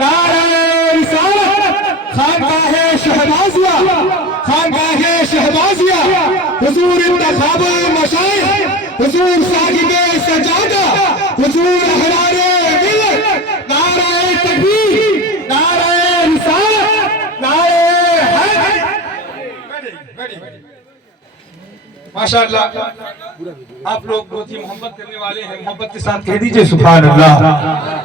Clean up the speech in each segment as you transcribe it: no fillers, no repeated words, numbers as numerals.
نعرہ رسالت، خانقاہ شہبازیہ، خانقاہ شہبازیہ، حضور انتخاب مشائخ، حضور صاحب سجادہ، حضور احرار ملت، نعرہ تکبیر، نعرہ رسالت، نعرہ حیدری۔ ماشاءاللہ آپ لوگ بہت ہی محبت کرنے والے ہیں، محبت کے ساتھ کہہ دیجئے سبحان اللہ،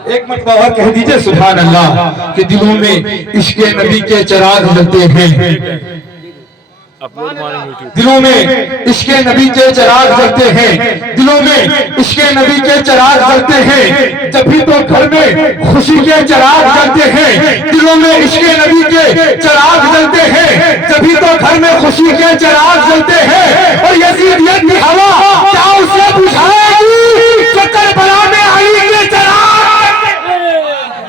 ایک مرتبہ اور کہہ دیجئے سبحان اللہ، کہ دلوں میں عشق نبی کے چراغ جلتے ہیں، دلوں میں عشق نبی کے چراغ جلتے ہیں، دلوں میں عشق نبی کے چراغ جلتے ہیں، جبھی تو گھر میں خوشی کے چراغ جلتے ہیں، دلوں میں عشق نبی کے چراغ جلتے ہیں، جبھی تو گھر میں خوشی کے چراغ جلتے ہیں، اور یزیدیت کی ہوا کیا اسے بجھائے گی جو کربلا میں علی کے چراغ،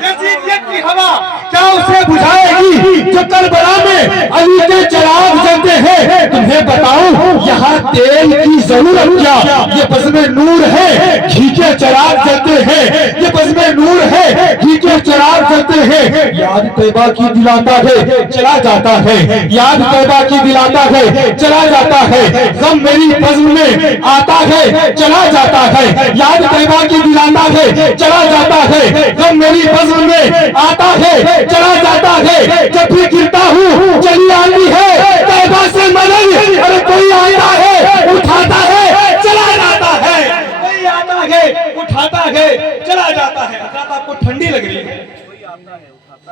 یزیدیت کی ہوا کیا اسے بجھائے گی جو کربلا میں علی کے چراغ جلتے ہیں۔ تمہیں بتاؤں یہاں تیل کی ضرورت کیا، یہ بزم نور ہے، گھی کے چراغ جلتے ہیں، یہ بزم نور ہے، گھی کے چراغ جلتے ہیں، یاد طیبہ کی دلاتا ہے چلا جاتا ہے، یاد طیبہ کی دلاتا ہے چلا جاتا ہے، غم میری بزم میں آتا ہے چلا جاتا ہے، یاد طیبہ کی دلاتا ہے چلا جاتا ہے، غم میری بزم میں آتا ہے چلا جاتا ہے، جب بھی گرتا ہوں چلی آتی ہے طیبہ سے مدد، اور کوئی آتا ہے اٹھاتا ہے چلا جاتا ہے، کوئی آتا ہے اٹھاتا ہے چلا جاتا ہے۔ حضرات آپ کو ٹھنڈی لگ رہی ہے،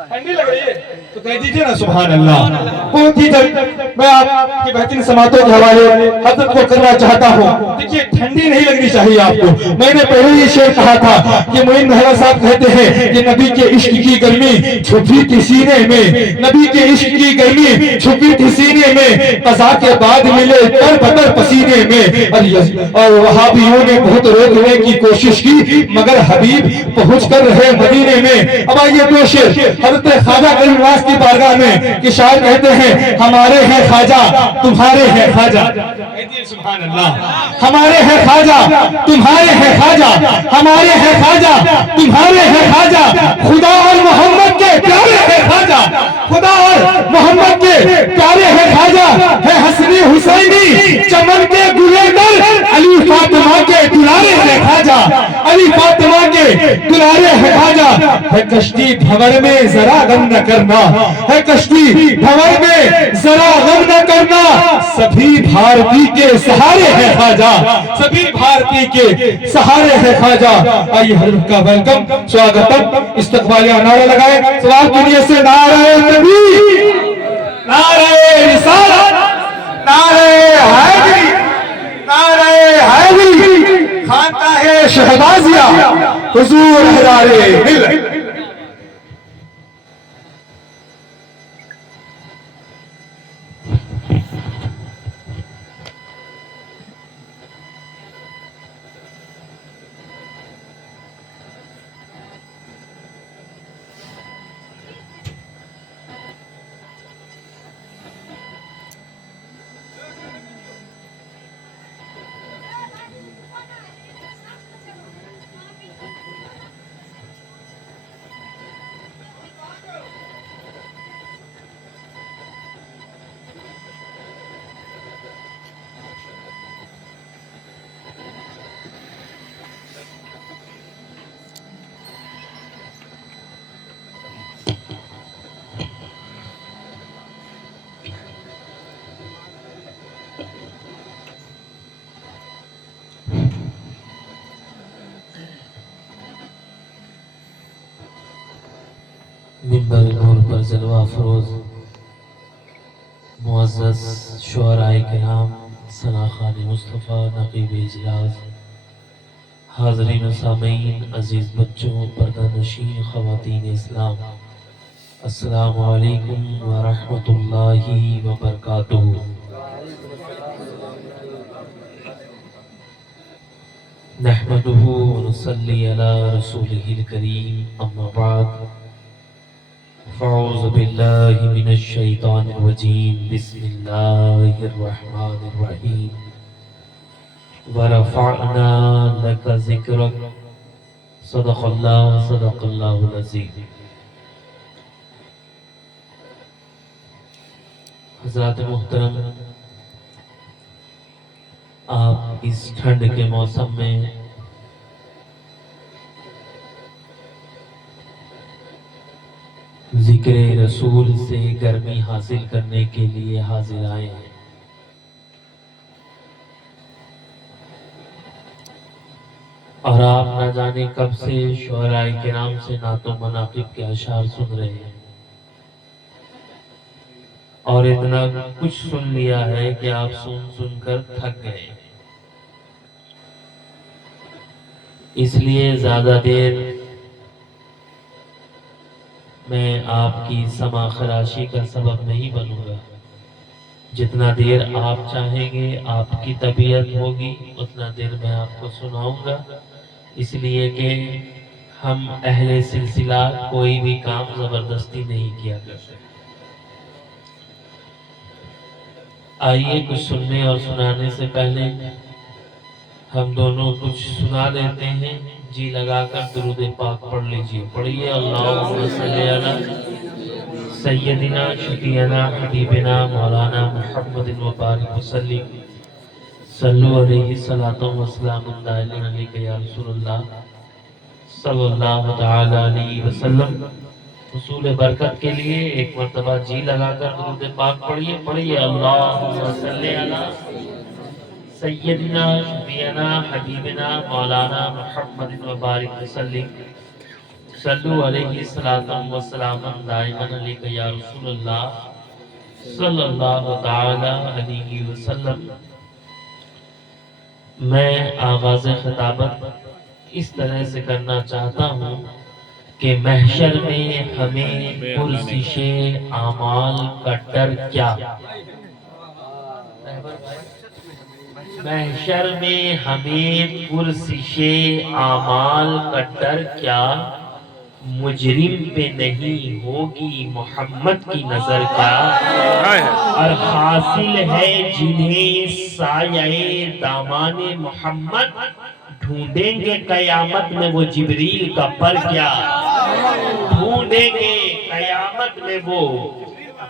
ٹھنڈی لگ رہی ہے تو کہہ دیجئے نا سبحان اللہ۔ بہت ہی جلد میں آپ کی بہترین سماعتوں کے حوالے حضرت کو کرنا چاہتا ہوں۔ دیکھیے ٹھنڈی نہیں لگنی چاہیے آپ کو، میں نے پہلے ہی شعر کہا تھا کہ معین مہرا صاحب کہتے ہیں کہ نبی کے عشق کی گرمی چھپی تھی سینے میں، نبی کے عشق کی گرمی چھپی تھی سینے میں، قضا کے بعد ملے تر بتر پسینے میں، اور وہابیوں نے بہت روکنے کی کوشش کی مگر حبیب پہنچ کر رہے مدینے میں۔ اب آئیے دو شعر حضرت خواجہ غریب نواز کی بارگاہ میں کہ شاعر کہتے ہیں ہمارے ہیں خواجہ تمہارے ہیں خواجہ، سبحان اللہ، ہمارے ہیں خواجہ تمہارے ہیں خواجہ، ہمارے ہیں خواجہ تمہارے ہیں خواجہ، خدا اور محمد کے پیارے ہیں خواجہ، خدا اور محمد کے پیارے ہیں خواجہ، ہے حسنی حسینی چمن کے گلے در، علی فاطمہ کے دلارے ہیں خواجہ، علی فاطمہ کے دلارے ہیں خواجہ، ہے کشتی بھور میں ذرا غم نہ کرنا، ہے کشتی بھور میں ذرا غم نہ کرنا، سبھی بھارتی کے سہارے ہیں خواجہ، سبھی بھارتی کے سہارے ہیں خواجہ۔ آئیے حضرت کا ویلکم سواگتم استقبالیہ نعرہ لگائے، سلام کی نیت سے نعرہ تکبیر، نعرہ رسالت، نعرہ حیدری، نعرہ حیدری، خانقاہ شہبازیہ، حضور احرار ملت۔ منبر نور پر جلوہ افروز معزز شعراء کرام، ثناخوان مصطفیٰ، نقیب اجلاس، حاضرین و سامعین، عزیز بچوں، پردہ نشین خواتین اسلام، السلام علیکم ورحمۃ اللہ وبرکاتہ۔ نحمده ونصلي على رسوله الكريم، اما بعد، فاعوذ باللہ من الشیطان الرجیم، بسم اللہ الرحمن الرحیم، ورفعنا لک ذکرک، صدق اللہ العظیم۔ حضرات محترم، آپ اس ٹھنڈ کے موسم میں ذکر رسول سے گرمی حاصل کرنے کے لیے حاضر آئے ہیں۔ اور آپ نہ جانے کب سے شعراء کرام سے نعت و مناقب کے اشعار سن رہے ہیں، اور اتنا کچھ سن لیا ہے کہ آپ سن سن کر تھک گئے۔ اس لیے زیادہ دیر میں آپ کی سماع خراشی کا سبب نہیں بنوں گا۔ جتنا دیر آپ چاہیں گے، آپ کی طبیعت ہوگی، اتنا دیر میں آپ کو سناؤں گا، اس لیے کہ ہم اہل سلسلہ کوئی بھی کام زبردستی نہیں کیا کرتے۔ آئیے کچھ سننے اور سنانے سے پہلے ہم دونوں کچھ سنا لیتے ہیں، جی لگا کر درود پاک پڑھ لیجئے۔ پڑھیے اللہم صلی علی سیدنا شفیعنا حبیبنا مولانا محمد وبارک وسلم صلو علیہ الصلوۃ والسلام دائمین علیک یا رسول اللہ صلی اللہ تعالی علیہ وسلم۔ حصول برکت کے لیے ایک مرتبہ جی لگا کر درود پاک پڑھیے۔ پڑھیے اللہم صلی علی سیدنا شفیعنا حبیبنا مولانا محمد وبارک وسلم صلو علیہ الصلوۃ والسلام دائما علیک یا رسول اللہ صلی اللہ تعالی علیہ وسلم۔ میں آغاز خطابت اس طرح سے کرنا چاہتا ہوں کہ محشر میں ہمیں پرسش اعمال کا ڈر کیا؟ محشر میں ہمیں پرسش اعمال کا ڈر کیا؟ مجرم پہ نہیں ہوگی محمد کی نظر کیا؟ اور حاصل ہے جنہیں سایہ دامان محمد، ڈھونڈیں گے قیامت میں وہ جبریل کا پر کیا؟ ڈھونڈیں گے قیامت میں وہ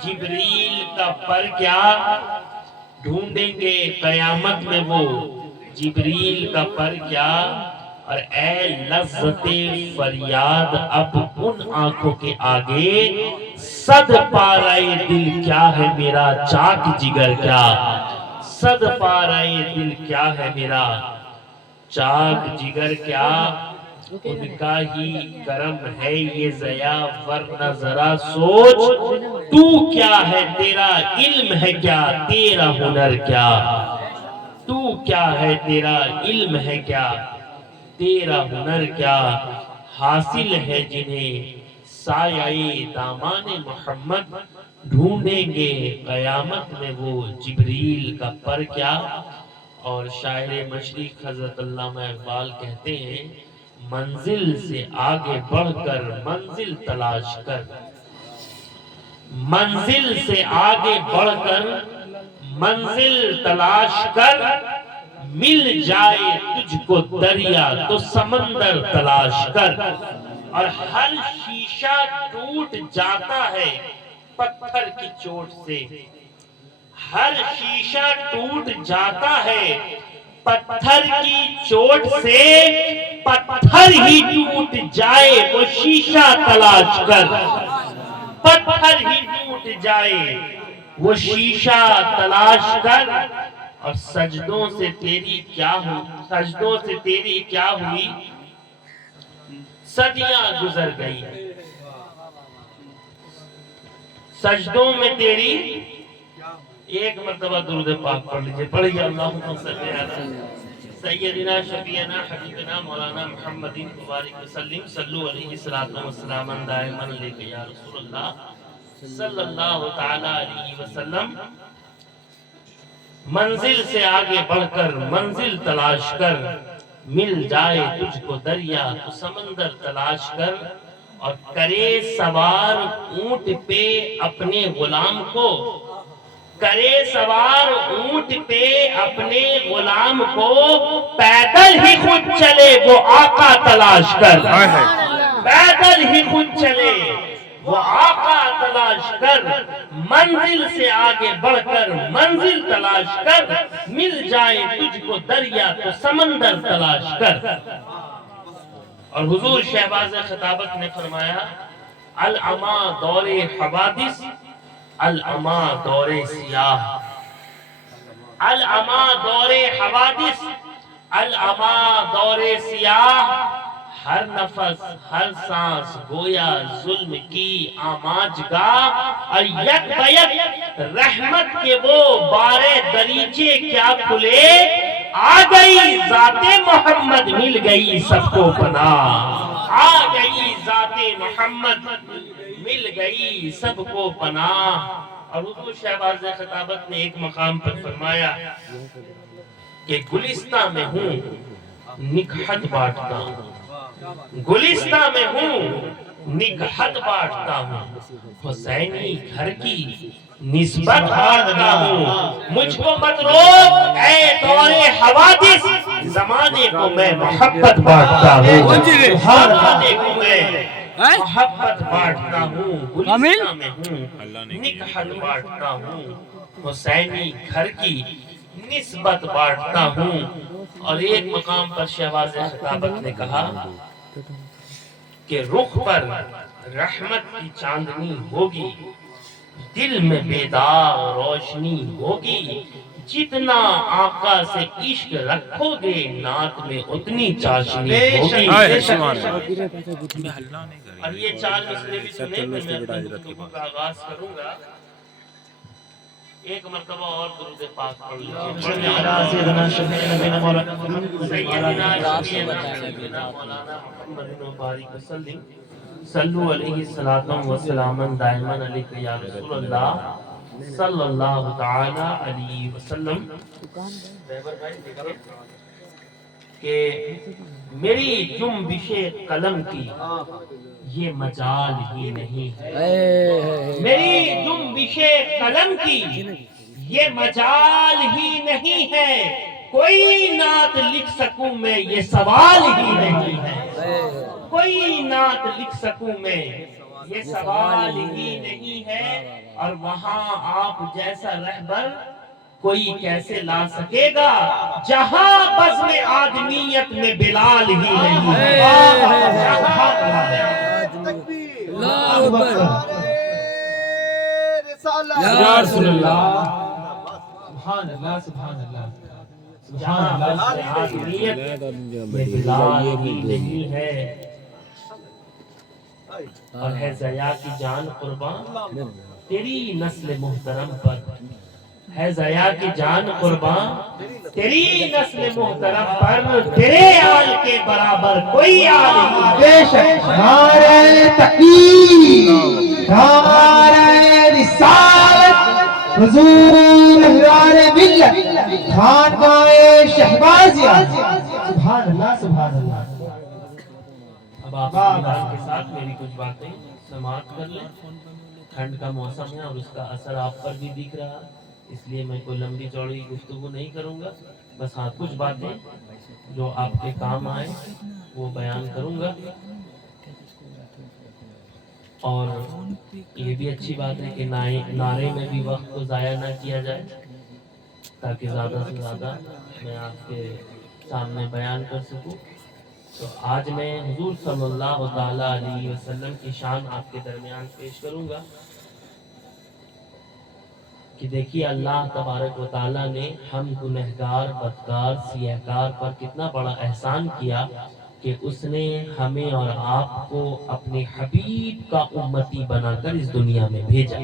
جبریل کا پر کیا؟ ڈھونڈیں گے قیامت میں وہ جبریل کا پر کیا؟ اور اے لذت فریاد اب ان آنکھوں کے آگے، صد پارۂ دل کیا ہے میرا چاک جگر کیا؟ صد پارۂ دل کیا ہے میرا چاک جگر کیا؟ ان کا ہی کرم ہے یہ ضیا، ورنہ ذرا سوچ تو کیا ہے، تیرا علم ہے کیا، تیرا ہنر کیا؟ تو کیا ہے، تیرا علم ہے کیا، تیرا ہنر کیا؟ حاصل ہے جنہیں سایہ دامان محمد، ڈھونڈیں گے قیامت میں وہ جبریل کا پر کیا؟ اور شاعر مشرق حضرت علامہ اقبال کہتے ہیں، منزل سے آگے بڑھ کر منزل تلاش کر، منزل سے آگے بڑھ کر منزل تلاش کر، مل جائے تجھ کو دریا تو سمندر تلاش کر۔ اور ہر شیشہ ٹوٹ جاتا ہے پتھر کی چوٹ سے، ہر شیشہ ٹوٹ جاتا ہے پتھر کی چوٹ سے، پتھر ہی ٹوٹ جائے وہ شیشہ تلاش کر، پتھر ہی ٹوٹ جائے وہ شیشہ تلاش کر۔ اور سجدوں سے تیری کیا ہوئی، سجدوں سے تیری کیا ہوئی، صدیاں گزر گئی، سجدوں میں تیری، ایک مرتبہ درود پاک پڑھ لیجئے۔ پڑھیے اللہم صلی علی سیدنا شفیعنا حبیبنا مولانا محمد مبارک وسلم صلو علیہ الصلوۃ والسلام دائما علیک یا رسول اللہ صلی اللہ تعالی علیہ وسلم۔ منزل سے آگے بڑھ کر منزل تلاش کر، مل جائے تجھ کو دریا تو سمندر تلاش کر۔ اور کرے سوار اونٹ پہ اپنے غلام کو، کرے سوار اونٹ پہ اپنے غلام کو، پیدل ہی خود چلے وہ آقا تلاش کر، پیدل ہی خود چلے وہ آقا تلاش کر، منزل سے آگے بڑھ کر منزل تلاش کر، مل جائے تجھ کو دریا تو سمندر تلاش کر۔ اور حضور شہباز خطابت نے فرمایا العما دور حوادث، العما دور سیاہ، العما دور حوادث، العما دور سیاہ، ہر نفس ہر سانس گویا ظلم کی آماج گاہ، اور یک بیک رحمت کے وہ بارے دریچے کیا کھلے، آ گئی ذات محمد مل گئی سب کو پناہ، آ گئی ذات محمد مل گئی سب کو پناہ۔ اور حضور شہباز خطابت نے ایک مقام پر فرمایا کہ گلستہ میں ہوں نکہت بانٹتا ہوں، گلستہ میں ہوں نکہت بانٹتا ہوں، حسینی گھر کی نسبت بانٹتا ہوں، مجھ کو مت روک اے دور حوادث، زمانے کو میں محبت بانٹتا ہوں، زمانے کو میں محبت بانٹتا ہوں، گلستہ میں ہوں نکہت بانٹتا ہوں، حسینی گھر کی نسبت بانٹتا ہوں۔ اور ایک مقام پر شہباز خطابت نے کہا کہ رخ پر رحمت کی چاندنی ہوگی، دل میں بیدار روشنی ہوگی، جتنا آقا سے عشق رکھو گے نعت میں اتنی چاشنی ہوگی۔ اور یہ چار مسئلے بھی سنے پھر میں اپنی گفتگو کا آغاز کروں گا۔ ایک مرتبہ اور درود پاک پڑھ لیجیے۔ سیدنا شفیعنا مولانا محمد مبارک وسلم، صلو علیہ الصلوۃ والسلام دائما علیک یا رسول اللہ صلی اللہ تعالی علیہ وسلم۔ رہبر بھائی دیکھیں کہ میری جنبش قلم کی یہ مجال ہی نہیں ہے، میری جنبش قلم کی یہ مجال ہی نہیں ہے، کوئی نعت لکھ سکوں میں یہ سوال ہی نہیں ہے، کوئی نعت لکھ سکوں میں یہ سوال ہی نہیں ہے، اور وہاں آپ جیسا رہبر کوئی کیسے لا سکے گا جہاں بزم آدمیت میں بلال ہی نہیں ہے۔ یا رسول اللہ، سبحان اللہ سبحان اللہ سبحان اللہ، بزم آدمیت میں بلال ہی نہیں ہے۔ اور ہے ضیاء کی جان قربان تیری نسل محترم پر، ہے ضیاء کی جان قربان تیری نسل محترم پر، تیرے آل کے برابر کوئی آل نہیں۔ بے شک نعرہ تکبیر، نعرہ رسالت، حضور احرار ملت، خانقاہ شہبازیہ، سبحان اللہ سبحان اللہ۔ اب آپ اطمینان کے ساتھ میری کچھ باتیں سماعت کر لیں۔ ٹھنڈ کا موسم ہے اور اس کا اثر آپ پر بھی دکھ رہا، اس لیے میں کوئی لمبی چوڑی گفتگو نہیں کروں گا، بس ہاں کچھ باتیں جو آپ کے کام آئے وہ بیان کروں گا۔ اور یہ بھی اچھی بات ہے کہ نعرے میں بھی وقت کو ضائع نہ کیا جائے، تاکہ زیادہ سے زیادہ میں آپ کے سامنے بیان کر سکوں۔ تو آج میں حضور صلی اللہ تعالیٰ علیہ وسلم کی شان آپ کے درمیان پیش کروں گا کہ دیکھیے اللہ تبارک و تعالیٰ نے ہم گنہگار بدکار سیہکار پر کتنا بڑا احسان کیا کہ اس نے ہمیں اور آپ کو اپنے حبیب کا امتی بنا کر اس دنیا میں بھیجا۔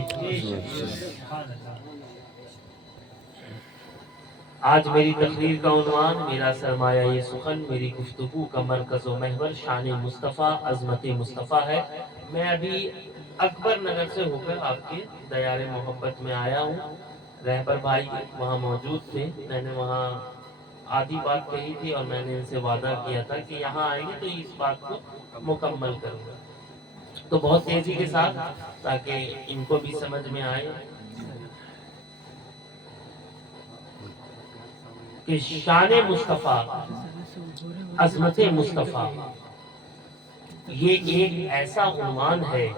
آج میری تقریر کا عنوان، میرا سرمایہ یہ سخن، میری گفتگو کا مرکز و محور شان مصطفیٰ، عظمت مصطفیٰ ہے۔ میں ابھی اکبر نگر سے ہو کر آپ کے دیار محبت میں آیا ہوں، رہبر بھائی وہاں موجود تھے، میں نے وہاں آدھی بات کہی تھی اور میں نے ان سے وعدہ کیا تھا کہ یہاں آئیں گے تو اس بات کو مکمل کروں گا، تو بہت تیزی کے ساتھ تاکہ ان کو بھی سمجھ میں آئے کہ شان مصطفیٰ، عظمت مصطفیٰ یہ ایک ایسا عنوان ہے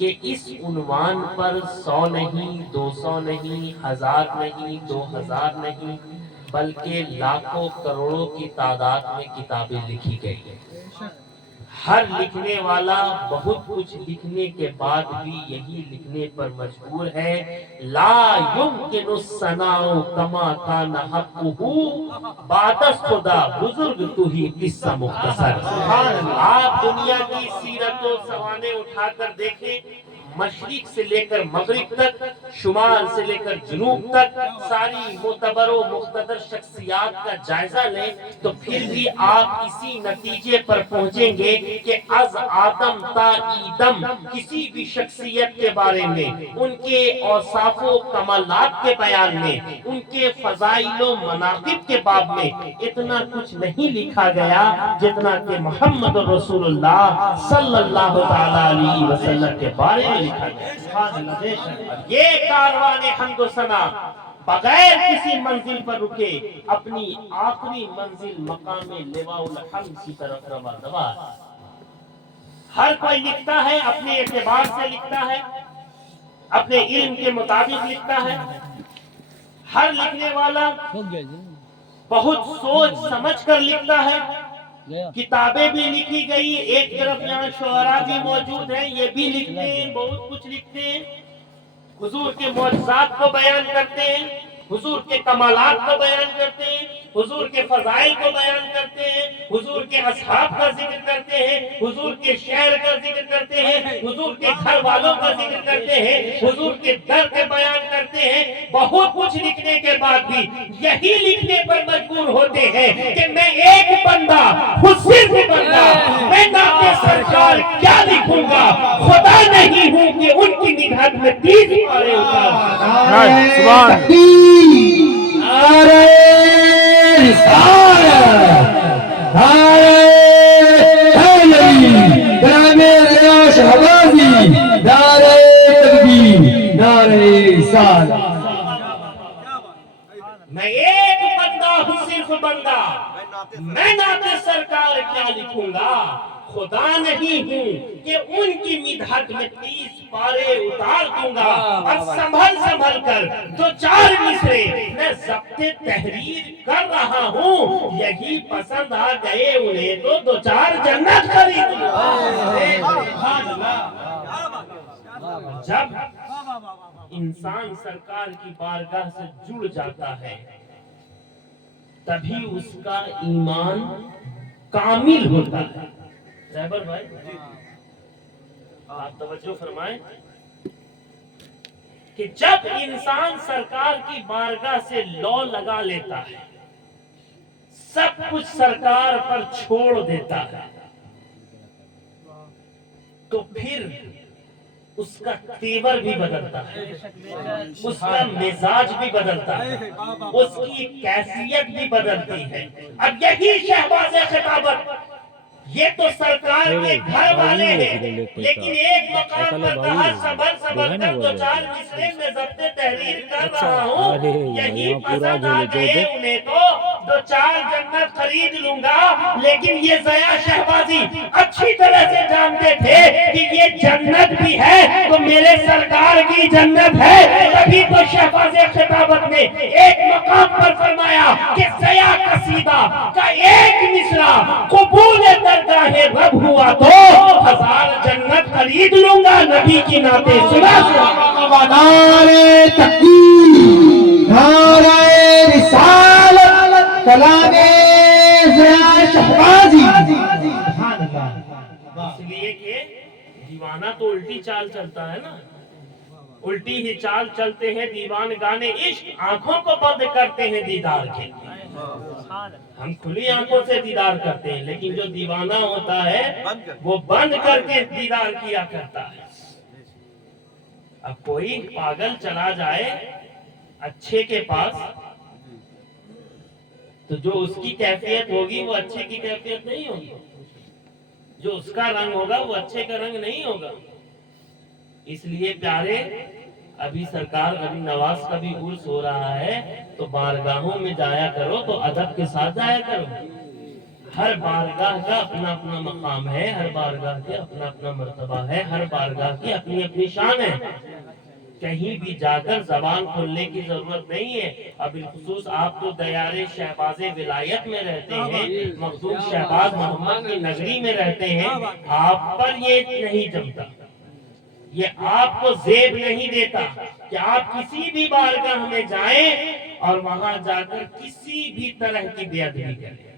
کہ اس عنوان پر 100 نہیں، 200 نہیں، 1000 نہیں، 2000 نہیں، بلکہ لاکھوں کروڑوں کی تعداد میں کتابیں لکھی گئی ہیں۔ ہر لکھنے والا بہت کچھ لکھنے کے بعد بھی یہی لکھنے پر مجبور ہے، لا یمکن الثناء کما کان حقہ بعد از خدا بزرگ تو ہی قصہ مختصر۔ آپ دنیا کی سیرت و سوانح اٹھا کر دیکھیں، مشرق سے لے کر مغرب تک، شمال سے لے کر جنوب تک، ساری معتبر و مقتدر شخصیات کا جائزہ لیں تو پھر بھی آپ اسی نتیجے پر پہنچیں گے کہ از آدم تا ایدم کسی بھی شخصیت کے بارے میں، ان کے اوصاف و کمالات کے بیان میں، ان کے فضائل و مناقب کے باب میں اتنا کچھ نہیں لکھا گیا جتنا کہ محمد رسول اللہ صلی اللہ تعالی علیہ وسلم کے بارے میں لکھا گیا۔ یہ کاروان حمد و ثنا بغیر کسی منزل پر رکے اپنی آخری منزل مقام لواء الحمد کی طرف رواں دوا۔ ہر کوئی لکھتا ہے، اپنے اعتبار سے لکھتا ہے، اپنے علم کے مطابق لکھتا ہے۔ ہر لکھنے والا بہت سوچ سمجھ کر لکھتا ہے۔ کتابیں بھی لکھی گئی، ایک طرف یہاں شعراء بھی موجود ہیں، یہ بھی لکھتے ہیں، بہت کچھ لکھتے ہیں، حضور کے معجزات کو بیان کرتے ہیں، حضور کے کمالات کو بیان کرتے ہیں، حضور کے فضائل کو بیان کرتے ہیں، حضور کے اصحاب کا ذکر کرتے ہیں، حضور کے شہر کا ذکر کرتے ہیں، حضور کے گھر والوں کا ذکر کرتے ہیں، حضور کے در کے بیان کرتے ہیں۔ بہت کچھ لکھنے کے بعد بھی یہی لکھنے پر مجبور ہوتے ہیں کہ میں ایک بندہ، خود صرف بندہ، میں نام سرکار کیا لکھوں گا، خدا نہیں ہوں کہ ان کی نگاہ میں 30 پارے اتار۔ نعرہ رسالت، نعرہ حیدری، جناب رضا شہبازی، نعرہ تکبیر، نعرہ رسالت۔ میں ایک بندہ ہوں، صرف بندہ، میں نعت سرکار کیا لکھوں گا، خدا نہیں ہوں کہ ان کی مدحت میں 30 پارے اتار دوں گا۔ اب سنبھل سنبھل کر 2-4 مصرے میں ضبط تحریر کر رہا ہوں، یہی پسند آ گئے انہیں تو 2-4 جنت خرید لوں۔ جب انسان سرکار کی بارگاہ سے جڑ جاتا ہے تبھی اس کا ایمان کامل ہوتا ہے۔ رہبر بھائی آپ توجہ فرمائیں کہ جب انسان سرکار کی بارگاہ سے لو لگا لیتا ہے، سب کچھ سرکار پر چھوڑ دیتا ہے، تو پھر اس کا تیور بھی بدلتا ہے، اس کا مزاج بھی بدلتا ہے، اس کی کیفیت بھی بدلتی ہے۔ اب یہی شہباز خطابت، یہ تو سرکار کے گھر والے ہیں، لیکن ایک مقام پر کہا سنبھل سنبھل کر 2-4 مصرے میں ضبط تحریر کر رہا ہوں، یہی پسند آ گئے انہیں تو 2-4 جنت خرید لوں گا۔ لیکن یہ ضیاء شہبازی اچھی طرح سے جانتے تھے کہ یہ جنت بھی ہے تو میرے سرکار کی جنت ہے۔ تبھی تو شہباز خطابت نے ایک مقام پر فرمایا کہ ضیاء قصیدہ کا ایک مصرع قبول درگاہ رب ہوا تو 1000 جنت خرید لوں گا۔ نبی کی نعتیں سنا سنا۔ نعرہ تکبیر، نعرہ رسالت، کلام ضیاء شہبازی۔ اس لیے کہ دیوانہ تو الٹی چال چلتا ہے نا، الٹی ہی چال چلتے ہیں دیوان گانے عشق، آنکھوں کو بند کرتے ہیں دیدار کے لیے۔ ہم کھلی آنکھوں سے دیدار کرتے ہیں، لیکن جو دیوانہ ہوتا ہے وہ بند کر کے دیدار کیا کرتا ہے۔ اب کوئی پاگل چلا جائے اچھے کے پاس تو جو اس کی کیفیت ہوگی وہ اچھے کی کیفیت نہیں ہوگی، جو اس کا رنگ ہوگا وہ اچھے کا رنگ نہیں ہوگا۔ اس لیے پیارے، ابھی سرکار غریب نواز کا بھی عرس ہو رہا ہے تو بارگاہوں میں جایا کرو تو ادب کے ساتھ جایا کرو، ہر بارگاہ کا اپنا اپنا مقام ہے، ہر بارگاہ کے اپنا اپنا مرتبہ ہے، ہر بارگاہ کی اپنی اپنی شان ہے. کہیں بھی جا کر زبان کھولنے کی ضرورت نہیں ہے. اب بالخصوص آپ تو دیار شہباز ولایت میں رہتے ہیں، مخدوم شہباز محمد کی نگری میں رہتے ہیں. آپ پر یہ نہیں جمتا، یہ آپ کو زیب نہیں دیتا کہ آپ کسی بھی بارگاہ میں جائیں اور وہاں جا کر کسی بھی طرح کی بے ادبی کریں.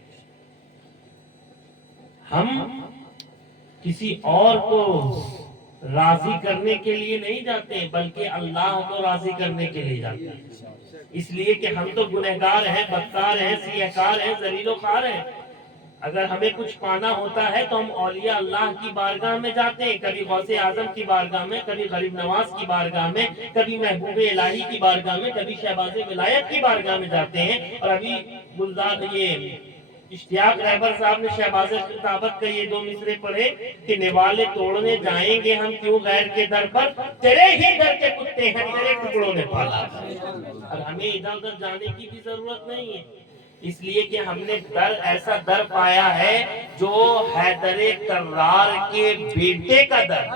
ہم کسی اور کو راضی کرنے کے لیے نہیں جاتے بلکہ اللہ کو راضی کرنے کے لیے جاتے ہیں. اس لیے کہ ہم تو گنہگار ہیں، بدکار ہیں، سیہکار ہیں، ذلیل و خوار ہیں. اگر ہمیں کچھ پانا ہوتا ہے تو ہم اولیاء اللہ کی بارگاہ میں جاتے ہیں، کبھی غوث اعظم کی بارگاہ میں، کبھی غریب نواز کی بارگاہ میں، کبھی محبوب الہی کی بارگاہ میں، کبھی شہباز ولایت کی بارگاہ میں جاتے ہیں. اور ابھی گلزار یہ اشتیاق رہبر صاحب نے شہباز خطابت کا یہ 2 مصرے پڑھے کہ نوالے توڑنے جائیں گے ہم کیوں غیر کے در پر، تیرے ہی در کے کتے ہیں تیرے ٹکڑوں نے پالا. اور ہمیں ادھر ادھر جانے کی بھی ضرورت نہیں ہے، اس لیے کہ ہم نے ایسا در پایا ہے جو حیدر کرار کے بیٹے کا در،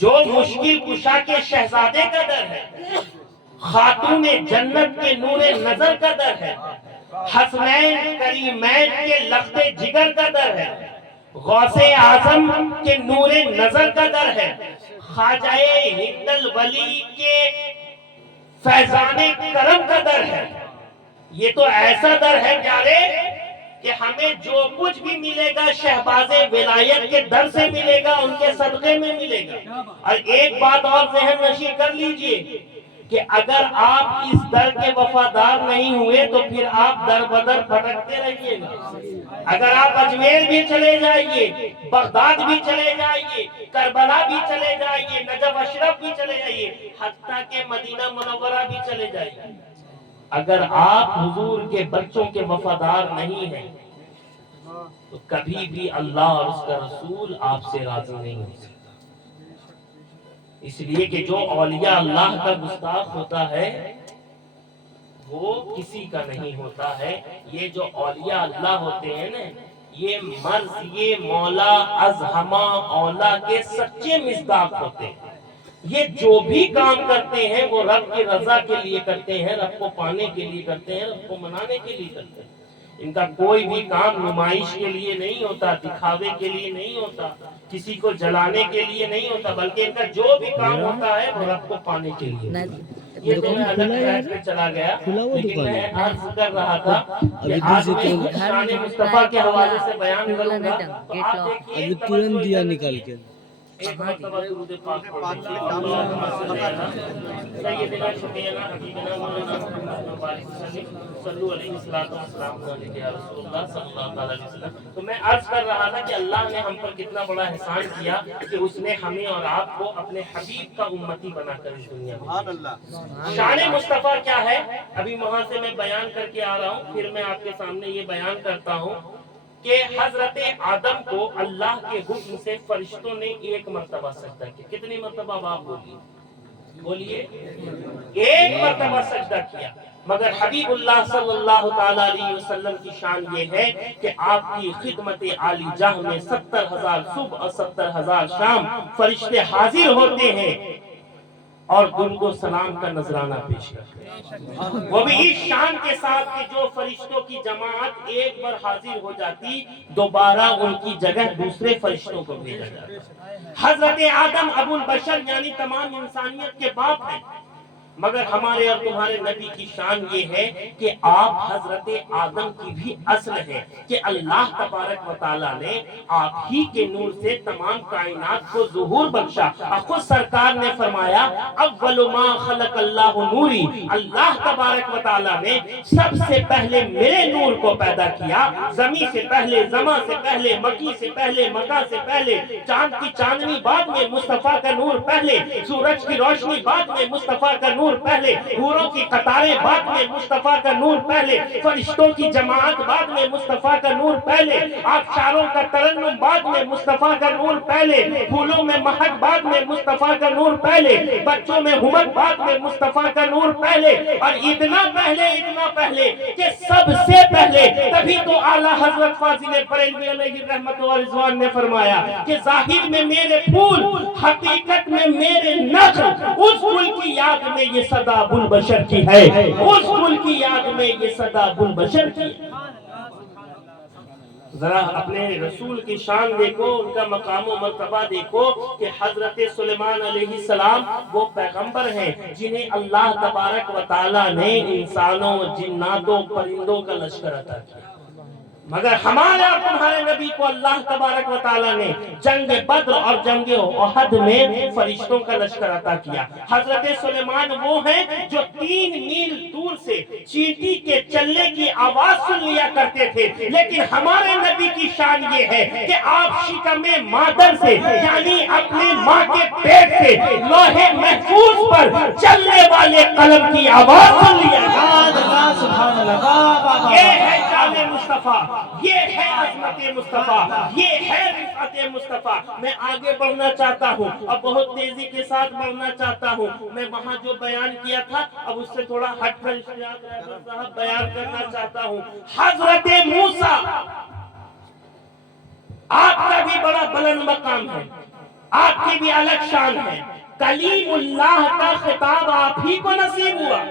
جو مشکل کشا کے شہزادے کا در ہے، خاتون جنت کے نور نظر کا در ہے، حسنین کریمین کے لخت جگر کا در ہے، غوث اعظم کے نور نظر کا در ہے، خواجہ ہند الولی کے فیضان کرم کا در ہے. یہ تو ایسا در ہے پیارے کہ ہمیں جو کچھ بھی ملے گا شہباز ولایت کے در سے ملے گا، ان کے صدقے میں ملے گا. اور ایک بات اور ذہن نشین کر لیجئے کہ اگر آپ اس در کے وفادار نہیں ہوئے تو پھر آپ در بدر بھٹکتے رہیے گا. اگر آپ اجمیر بھی چلے جائیے، بغداد بھی چلے جائیے، کربلا بھی چلے جائیے، نجف اشرف بھی چلے جائیے، حتیٰ کہ مدینہ منورہ بھی چلے جائیے، اگر آپ حضور کے بچوں کے وفادار نہیں ہیں تو کبھی بھی اللہ اور اس کا رسول آپ سے راضی نہیں ہو سکتا. اس لیے کہ جو اولیاء اللہ کا گستاخ ہوتا ہے وہ کسی کا نہیں ہوتا ہے. یہ جو اولیاء اللہ ہوتے ہیں نا، یہ مرض یہ مولا از ہما اولا کے سچے مصداق ہوتے ہیں. یہ جو بھی کام کرتے ہیں وہ رب کی رضا کے لیے کرتے ہیں، رب کو پانے کے لیے کرتے ہیں، رب کو منانے کے لیے کرتے ہیں. ان کا کوئی بھی کام نمائش کے لیے نہیں ہوتا، دکھاوے کے لیے نہیں ہوتا، کسی کو جلانے کے لیے نہیں ہوتا، بلکہ ان کا جو بھی کام ہوتا ہے وہ رب کو پانے کے لیے. یہ تو میں الگ ٹریک پہ چلا گیا، لیکن میں عرض کر رہا تھا کہ آج میں شان مصطفیٰ کے حوالے سے بیان کروں گا. ابھی ترنت دیا نکال کے ایک مرتبہ درود پاک پڑھیں. اللہم صلی علی سیدنا شفیعنا حبیبنا مولانا محمد وبارک وسلم صلو علیہ السلام علیہ یا رسول اللہ صلی اللہ علیہ وسلم. تو میں عرض کر رہا تھا کہ اللہ نے ہم پر کتنا بڑا احسان کیا کہ اس نے ہمیں اور آپ کو اپنے حبیب کا امتی بنا کر اس دنیا میں. شان مصطفیٰ کیا ہے ابھی وہاں سے میں بیان کر کے آ رہا ہوں، پھر میں آپ کے سامنے یہ بیان کرتا ہوں کہ حضرت آدم کو اللہ کے حکم سے فرشتوں نے 1 مرتبہ سجدہ کیا. کتنی مرتبہ آپ بولیے؟ 1 مرتبہ سجدہ کیا. مگر حبیب اللہ صلی اللہ تعالی علیہ وسلم کی شان یہ ہے کہ آپ کی خدمت عالی جاہ میں 70,000 صبح اور 70,000 شام فرشتے حاضر ہوتے ہیں اور درود و سلام کا نذرانہ پیش کرتے ہیں. وہ بھی اس شان کے ساتھ کہ جو فرشتوں کی جماعت ایک بار حاضر ہو جاتی، دوبارہ ان کی جگہ دوسرے فرشتوں کو بھیجا جاتا. حضرت آدم ابو البشر یعنی تمام انسانیت کے باپ ہیں، مگر ہمارے اور تمہارے نبی کی شان یہ ہے کہ آپ حضرت آدم کی بھی اصل ہے کہ اللہ تبارک و تعالیٰ نے آپ ہی کے نور سے تمام کائنات کو ظہور بخشا. خود سرکار نے فرمایا اول ما خلق اللہ نوری، اللہ تبارک و تعالیٰ نے سب سے پہلے میرے نور کو پیدا کیا. زمین سے پہلے، زماں سے پہلے، مکی سے پہلے، مکہ سے پہلے، چاند کی چاندنی بعد میں، مصطفیٰ کا نور پہلے، سورج کی روشنی بعد میں، مصطفیٰ کا نور نور پہلے، حوروں کی قطاریں بعد میں، مصطفیٰ کا نور پہلے، فرشتوں کی جماعت بعد میں، مصطفیٰ کا نور پہلے، آبشاروں کا ترنم بعد میں، مصطفیٰ کا نور پہلے، پھولوں میں مہک بعد میں، مصطفیٰ کا نور پہلے، بچوں میں ہمت بعد میں، مصطفیٰ کا نور پہلے، اور اتنا پہلے کہ سب سے پہلے، تبھی تو اعلیٰ حضرت فاضل بریلوی علیہ رحمت و رضوان نے فرمایا کہ ظاہر میں میرے پھول، حقیقت میں میرے نخل، اس پھول کی یاد میں یہ صدا بلبشر کی ہے، اس پھول کی یاد میں یہ صدا بلبشر کی ہے۔ ذرا اپنے رسول کی شان دیکھو، ان کا مقام و مرتبہ دیکھو کہ حضرت سلیمان علیہ السلام وہ پیغمبر ہیں جنہیں اللہ تبارک و تعالیٰ نے انسانوں، جناتوں، پرندوں کا لشکر عطا کیا، مگر ہمارے اور تمہارے نبی کو اللہ تبارک و تعالیٰ نے جنگ بدر اور جنگ احد میں فرشتوں کا لشکر عطا کیا۔ حضرت سلیمان وہ ہیں جو 3 میل دور سے چیٹی کے چلنے کی آواز سن لیا کرتے تھے، لیکن ہمارے نبی کی شان یہ ہے کہ آپ شکم مادر سے، یعنی اپنی ماں کے پیٹ سے لوح محفوظ پر چلنے والے قلم کی آواز سن لیا۔ یہ ہے شان مصطفیٰ، یہ ہے عظمت مصطفیٰ، یہ ہے رفعت مصطفیٰ۔ میں آگے بڑھنا چاہتا ہوں، اب بہت تیزی کے ساتھ بڑھنا چاہتا ہوں۔ میں وہاں جو بیان کیا تھا اب اس سے تھوڑا ہٹ کر صاحب بیان کرنا چاہتا ہوں۔ حضرت موسیٰ، آپ کا بھی بڑا بلند مقام ہے، آپ کی بھی الگ شان ہے، کلیم اللہ کا خطاب آپ ہی کو نصیب ہوا،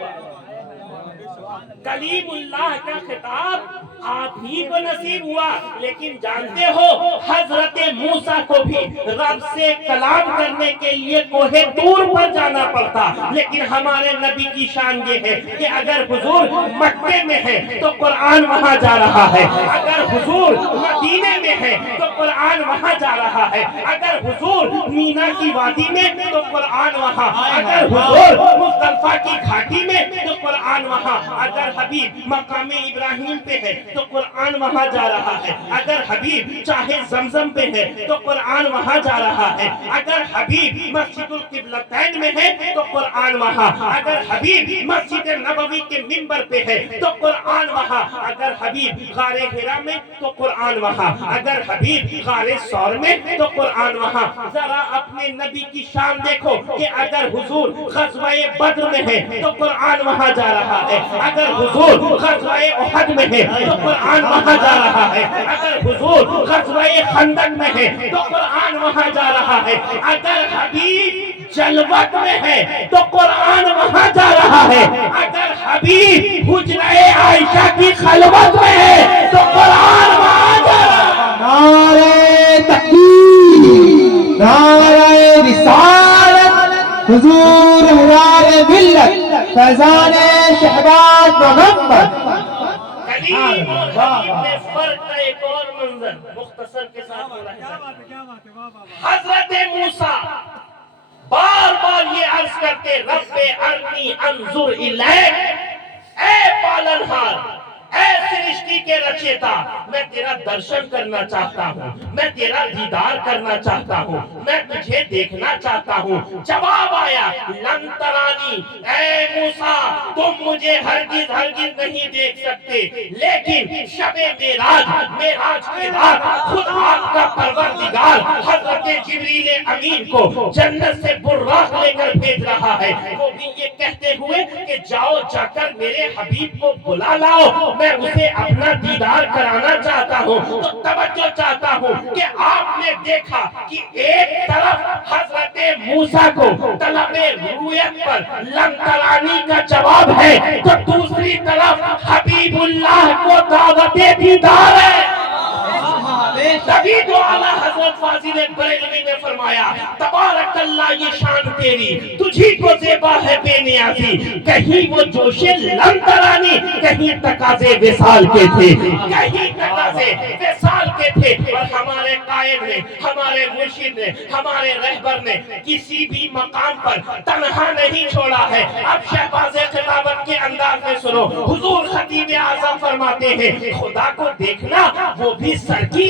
کلیم اللہ کا خطاب آپ ہی کو نصیب ہوا، لیکن جانتے ہو حضرت موسیٰ کو بھی رب سے کلام کرنے کے لیے کوہ طور پر جانا پڑتا، لیکن ہمارے نبی کی شان یہ ہے کہ اگر حضور مکے میں ہے تو قرآن وہاں جا رہا ہے، اگر حضور مدینے میں ہے تو قرآن وہاں جا رہا ہے، اگر حضور مینا کی وادی میں تو قرآن وہاں، اگر حضور مزدلفہ کی گھاٹی میں تو قرآن وہاں، اگر حبیب مقام ابراہیم پہ ہے تو قرآن وہاں جا رہا ہے، اگر حبیب چاہے زمزم پہ ہے تو قرآن وہاں جا رہا ہے، اگر حبیب مسجد القبلتین میں ہے تو قرآن وہاں، اگر حبیب مسجد نبوی کے منبر پہ ہے تو قرآن وہاں، اگر حبیب غار حرا میں تو قرآن وہاں، اگر حبیب غار ثور میں تو قرآن وہاں۔ ذرا اپنے نبی کی شان دیکھو کہ اگر حضور غزوہ بدر میں ہے تو قرآن وہاں جا رہا ہے، اگر حضور غزوہ احد میں ہے تو قرآن وہاں جا رہا ہے، اگر حضور غزوہ خندق میں ہے تو قرآن وہاں جا رہا ہے، اگر حبیب جلوت میں ہے تو قرآن وہاں جا رہا ہے، اگر حبیب حجرہ عائشہ کی خلوت میں ہے تو قرآن وہاں جا رہا ہے۔ نعرہ تکبیر، نعرہ رسالت، حضور مراد ملت، فیضان شہباز پیغمبر۔ کلیم اور حبیب میں فرق کا ایک اور منظر مختصر کے ساتھ حضرت موسیٰ بار بار یہ عرض کرتے، رب ارنی انظر الیک، اے پالنہار، اے سرشتی کے رچیتا، میں تیرا درشن کرنا چاہتا ہوں، میں تیرا دیدار کرنا چاہتا ہوں، میں تجھے دیکھنا چاہتا ہوں۔ جواب آیا، لن ترانی، اے موسیٰ تم مجھے ہرگز نہیں دیکھ سکتے، لیکن شب معراج کی رات خود آپ کا پروردگار حضرت جبریل امین کو جنت سے براق لے کر بھیج رہا ہے، وہ بھی یہ کہتے ہوئے کہ جاؤ جا کر میرے حبیب کو بلا لاؤ، میں اسے اپنا دیدار کرانا چاہتا ہوں۔ تو توجہ چاہتا ہوں کہ آپ نے دیکھا کہ ایک طرف حضرت موسیٰ کو طلب رؤیت پر لن ترانی کا جواب ہے، تو دوسری طرف حبیب اللہ کو دعوت دیدار ہے۔ تبھی تو اعلیٰ حضرت فاضل بریلوی نے فرمایا، تبارک اللہ یہ شان تیری، تجھی کو زیبا ہے بے نیازی، کہیں وہ جوش لن ترانی، کہیں تقاضے وصال کے تھے، کہیں تقاضے وصال کے تھے۔ اور ہمارے قائد نے، ہمارے مرشد نے، ہمارے رہبر نے کسی بھی مقام پر تنہا نہیں چھوڑا ہے۔ اب شہباز خطابت کے انداز میں سنو، حضور خطیب اعظم فرماتے ہیں، خدا کو دیکھنا وہ بھی سر کی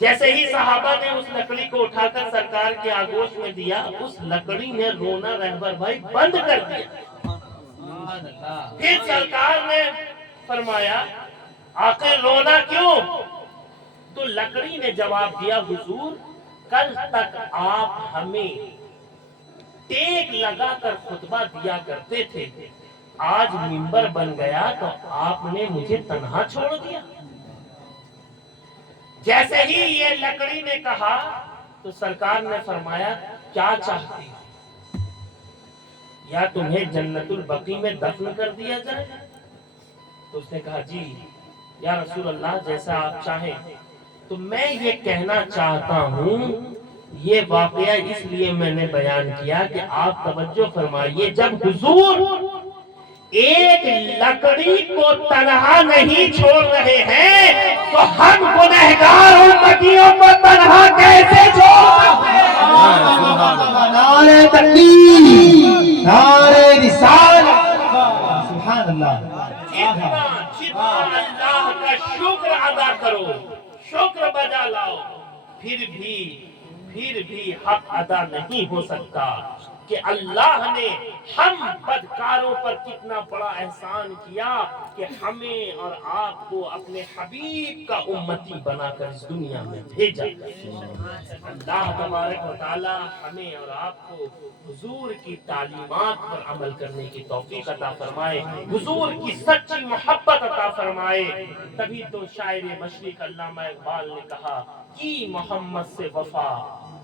جیسے ہی صحابہ نے اس لکڑی کو اٹھا کر سرکار کے آگوش میں دیا، اس لکڑی نے رونا رہبر بھائی بند کر دیا۔ پھر سرکار نے فرمایا آخر رونا کیوں؟ تو لکڑی نے جواب دیا حضور کل تک آپ ہمیں ٹیک لگا کر خطبہ دیا کرتے تھے، آج منبر بن گیا تو آپ نے مجھے تنہا چھوڑ دیا۔ جیسے ہی یہ لکڑی نے کہا تو سرکار نے فرمایا کیا چاہتی ہو؟ یا تمہیں جنت البقیع میں دفن کر دیا جائے؟ تو اس نے کہا جی یا رسول اللہ جیسا آپ چاہیں۔ تو میں یہ کہنا چاہتا ہوں، یہ واقعہ اس لیے میں نے بیان کیا کہ آپ توجہ فرمائیے، جب حضور ایک لکڑی کو تنہا نہیں چھوڑ رہے ہیں تو ہم گنہگار امتیوں کو تنہا کیسے چھوڑ سکتے ہیں؟ نعرہ تکبیر، نعرہ رسالت، سبحان اللہ۔ جتنا اللہ کا شکر ادا کرو، شکر بجا لاؤ، پھر بھی حق ادا نہیں ہو سکتا کہ اللہ نے ہم بدکاروں پر کتنا بڑا احسان کیا کہ ہمیں اور آپ کو اپنے حبیب کا امتی بنا کر اس دنیا میں بھیجا۔ اللہ تبارک و تعالی ہمیں اور آپ کو حضور کی تعلیمات پر عمل کرنے کی توفیق عطا فرمائے، حضور کی سچی محبت عطا فرمائے۔ تبھی تو شاعر مشرق علامہ اقبال نے کہا کی محمد سے وفا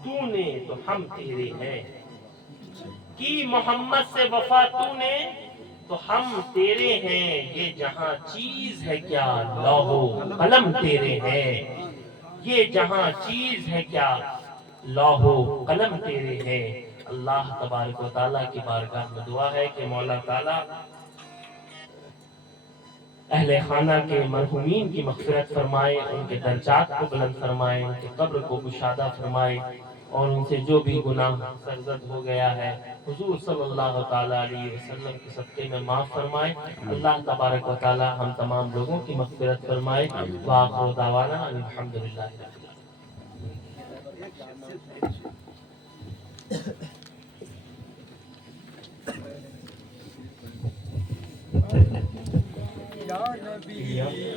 تو نے تو ہم تیرے ہیں، کی محمد سے وفا تو نے تو ہم تیرے ہیں، یہ جہاں چیز ہے کیا لوح و قلم تیرے ہیں، یہ جہاں چیز ہے کیا لوح و قلم تیرے ہیں۔ اللہ تبارک و تعالیٰ کی بارگاہ میں دعا ہے کہ مولا تعالیٰ اہل خانہ کے مرحومین کی مغفرت فرمائے، ان کے درجات کو بلند فرمائے، ان کے قبر کو گشادہ فرمائے، اور ان سے جو بھی گناہ سرزد ہو گیا ہے حضور صلی اللہ تعالیٰ علیہ وسلم کے صدقے میں معاف فرمائے۔ اللہ تبارک و تعالی ہم تمام لوگوں کی مغفرت فرمائے۔ وآخر دعوانا ان الحمدللہ رب العالمین۔